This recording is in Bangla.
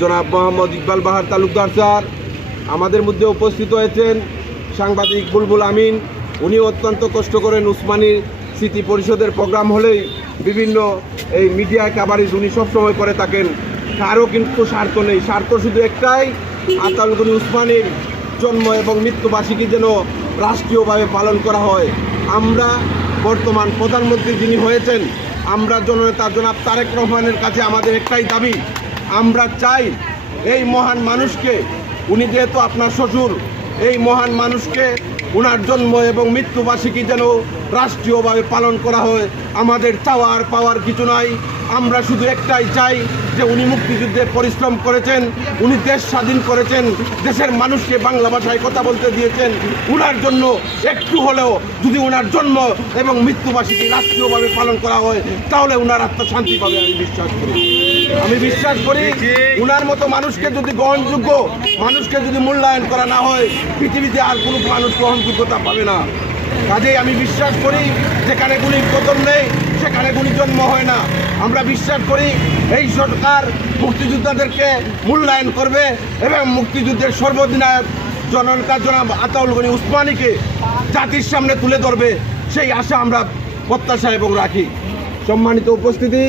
জনাব মোহাম্মদ ইকবাল বাহার তালুকদার স্যার, আমাদের মধ্যে উপস্থিত হয়েছেন সাংবাদিক বুলবুল আমিন। উনি অত্যন্ত কষ্ট করেন। উসমানী স্মৃতি পরিষদের প্রোগ্রাম হলেই বিভিন্ন এই মিডিয়া কাভারেজ উনি সবসময় করে থাকেন। কারও কিন্তু স্বার্থ নেই, স্বার্থ শুধু একটাই, আতাউল গনি উসমানীর জন্ম এবং মৃত্যুবার্ষিকী যেন রাষ্ট্রীয়ভাবে পালন করা হয়। আমরা বর্তমান প্রধানমন্ত্রী যিনি হয়েছেন, আমরা জননেতা জনাব তারেক রহমানের কাছে আমাদের একটাই দাবি, আমরা চাই এই মহান মানুষকে, উনি যেহেতু আপনার শ্বশুর, এই মহান মানুষকে ওনার জন্ম এবং মৃত্যুবার্ষিকী যেন রাষ্ট্রীয়ভাবে পালন করা হয়। আমাদের চাওয়ার পাওয়ার কিছু নাই, আমরা শুধু একটাই চাই যে উনি মুক্তিযুদ্ধে পরিশ্রম করেছেন, উনি দেশ স্বাধীন করেছেন, দেশের মানুষকে বাংলা ভাষায় কথা বলতে দিয়েছেন। ওনার জন্য একটু হলেও যদি ওনার জন্ম এবং মৃত্যুবার্ষিকী রাষ্ট্রীয়ভাবে পালন করা হয়, তাহলে ওনার আত্মা শান্তি পাবে। আমি বিশ্বাস করি ওনার মতো মানুষকে যদি গ্রহণযোগ্য মানুষকে যদি মূল্যায়ন করা না হয়, পৃথিবীতে আর কোনো মানুষ গ্রহণযোগ্যতা পাবে না। কাজেই আমি বিশ্বাস করি যেখানে গুলির পতন নেই সেখানে গুলির জন্ম হয় না। আমরা বিশ্বাস করি এই সরকার মুক্তিযোদ্ধাদেরকে মূল্যায়ন করবে এবং মুক্তিযুদ্ধের সর্বদিনায়ক জননেতা জনাব আতাউল গনি উসমানীকে জাতির সামনে তুলে ধরবে, সেই আশা আমরা প্রত্যাশা এবং রাখি। সম্মানিত উপস্থিতি,